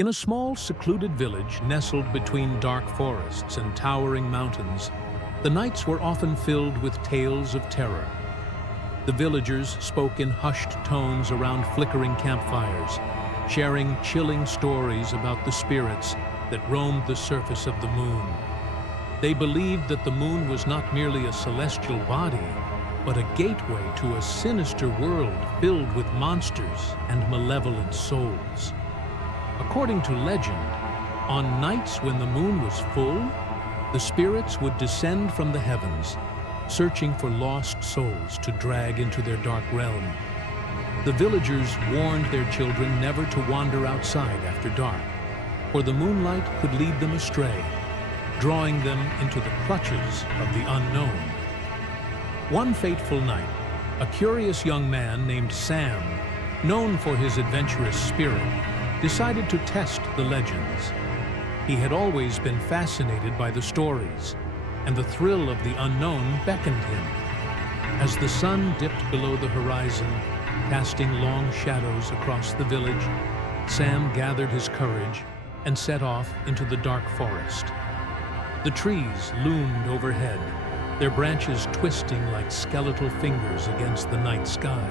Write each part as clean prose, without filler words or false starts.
In a small, secluded village nestled between dark forests and towering mountains, the nights were often filled with tales of terror. The villagers spoke in hushed tones around flickering campfires, sharing chilling stories about the spirits that roamed the surface of the moon. They believed that the moon was not merely a celestial body, but a gateway to a sinister world filled with monsters and malevolent souls. According to legend, on nights when the moon was full, the spirits would descend from the heavens, searching for lost souls to drag into their dark realm. The villagers warned their children never to wander outside after dark, for the moonlight could lead them astray, drawing them into the clutches of the unknown. One fateful night, a curious young man named Sam, known for his adventurous spirit, decided to test the legends. He had always been fascinated by the stories, and the thrill of the unknown beckoned him. As the sun dipped below the horizon, casting long shadows across the village, Sam gathered his courage and set off into the dark forest. The trees loomed overhead, their branches twisting like skeletal fingers against the night sky.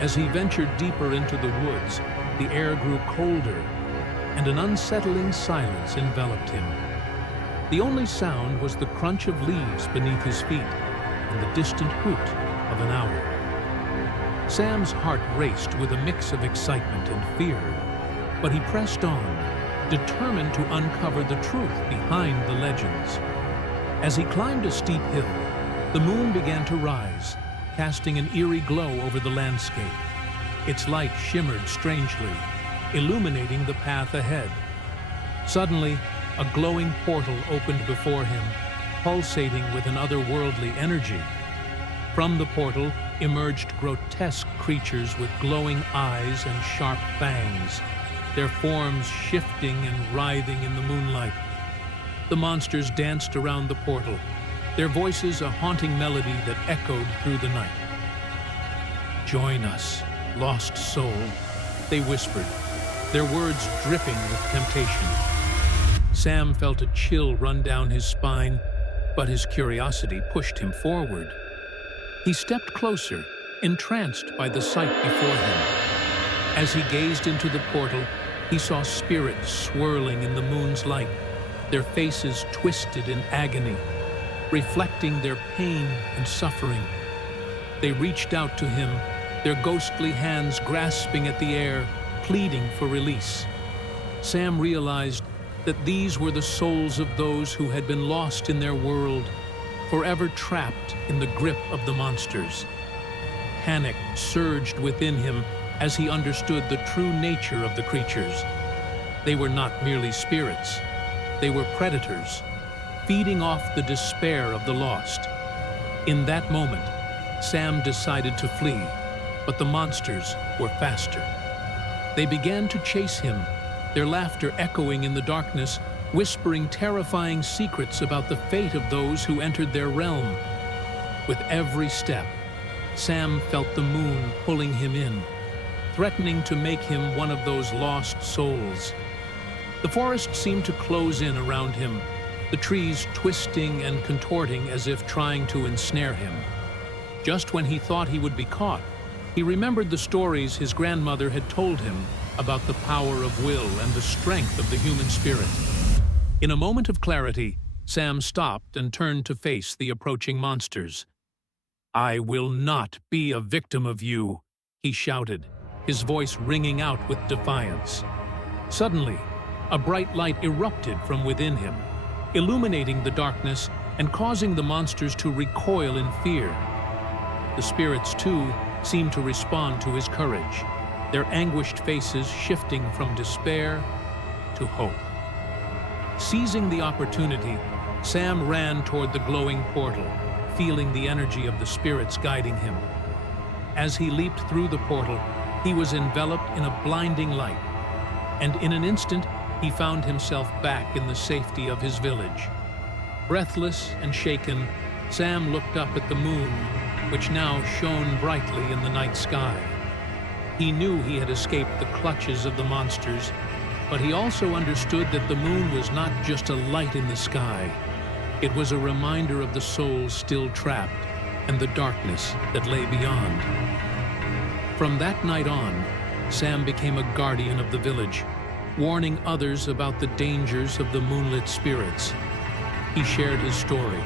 As he ventured deeper into the woods, the air grew colder, and an unsettling silence enveloped him. The only sound was the crunch of leaves beneath his feet and the distant hoot of an owl. Sam's heart raced with a mix of excitement and fear, but he pressed on, determined to uncover the truth behind the legends. As he climbed a steep hill, the moon began to rise, casting an eerie glow over the landscape. Its light shimmered strangely, illuminating the path ahead. Suddenly, a glowing portal opened before him, pulsating with an otherworldly energy. From the portal emerged grotesque creatures with glowing eyes and sharp fangs, their forms shifting and writhing in the moonlight. The monsters danced around the portal, their voices a haunting melody that echoed through the night. "Join us, lost soul," they whispered, their words dripping with temptation. Sam felt a chill run down his spine, but his curiosity pushed him forward. He stepped closer, entranced by the sight before him. As he gazed into the portal, he saw spirits swirling in the moon's light, their faces twisted in agony, reflecting their pain and suffering. They reached out to him, their ghostly hands grasping at the air, pleading for release. Sam realized that these were the souls of those who had been lost in their world, forever trapped in the grip of the monsters. Panic surged within him as he understood the true nature of the creatures. They were not merely spirits. They were predators, feeding off the despair of the lost. In that moment, Sam decided to flee, but the monsters were faster. They began to chase him, their laughter echoing in the darkness, whispering terrifying secrets about the fate of those who entered their realm. With every step, Sam felt the moon pulling him in, threatening to make him one of those lost souls. The forest seemed to close in around him, the trees twisting and contorting as if trying to ensnare him. Just when he thought he would be caught, he remembered the stories his grandmother had told him about the power of will and the strength of the human spirit. In a moment of clarity, Sam stopped and turned to face the approaching monsters. "I will not be a victim of you," he shouted, his voice ringing out with defiance. Suddenly, a bright light erupted from within him, illuminating the darkness and causing the monsters to recoil in fear. The spirits, too, seemed to respond to his courage, their anguished faces shifting from despair to hope. Seizing the opportunity, Sam ran toward the glowing portal, feeling the energy of the spirits guiding him. As he leaped through the portal, he was enveloped in a blinding light, and in an instant, he found himself back in the safety of his village. Breathless and shaken, Sam looked up at the moon, which now shone brightly in the night sky. He knew he had escaped the clutches of the monsters, But he also understood that the moon was not just a light in the sky. It was a reminder of the souls still trapped and the darkness that lay beyond. From that night on, Sam became a guardian of the village, warning others about the dangers of the moonlit spirits. He shared his story,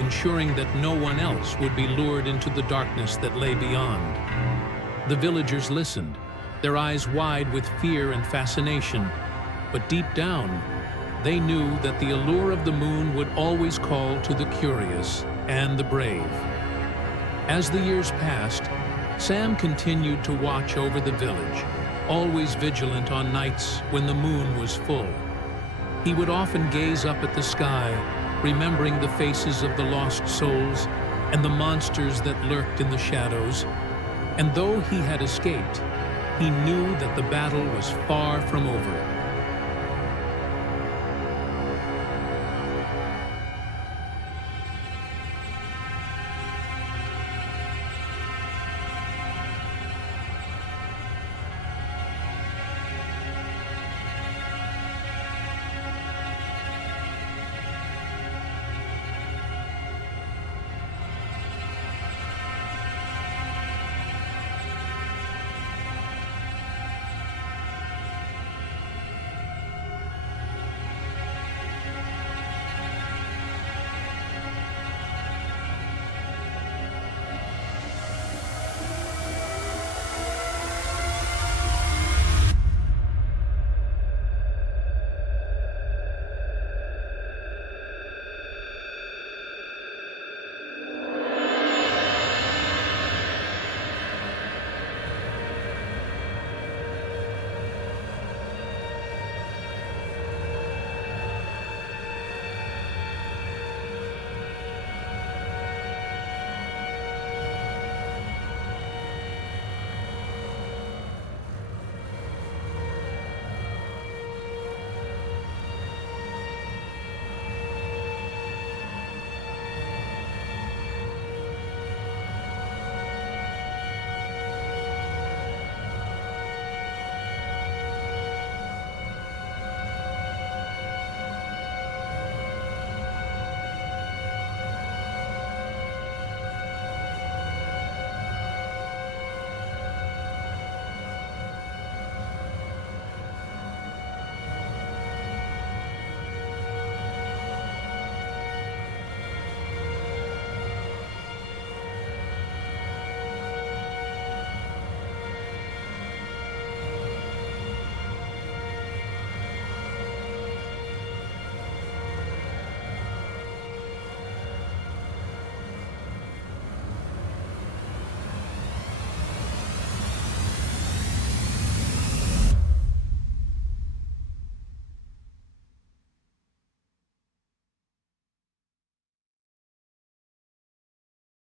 ensuring that no one else would be lured into the darkness that lay beyond. The villagers listened, their eyes wide with fear and fascination, but deep down, they knew that the allure of the moon would always call to the curious and the brave. As the years passed, Sam continued to watch over the village, always vigilant on nights when the moon was full. He would often gaze up at the sky, remembering the faces of the lost souls and the monsters that lurked in the shadows. And though he had escaped, he knew that the battle was far from over.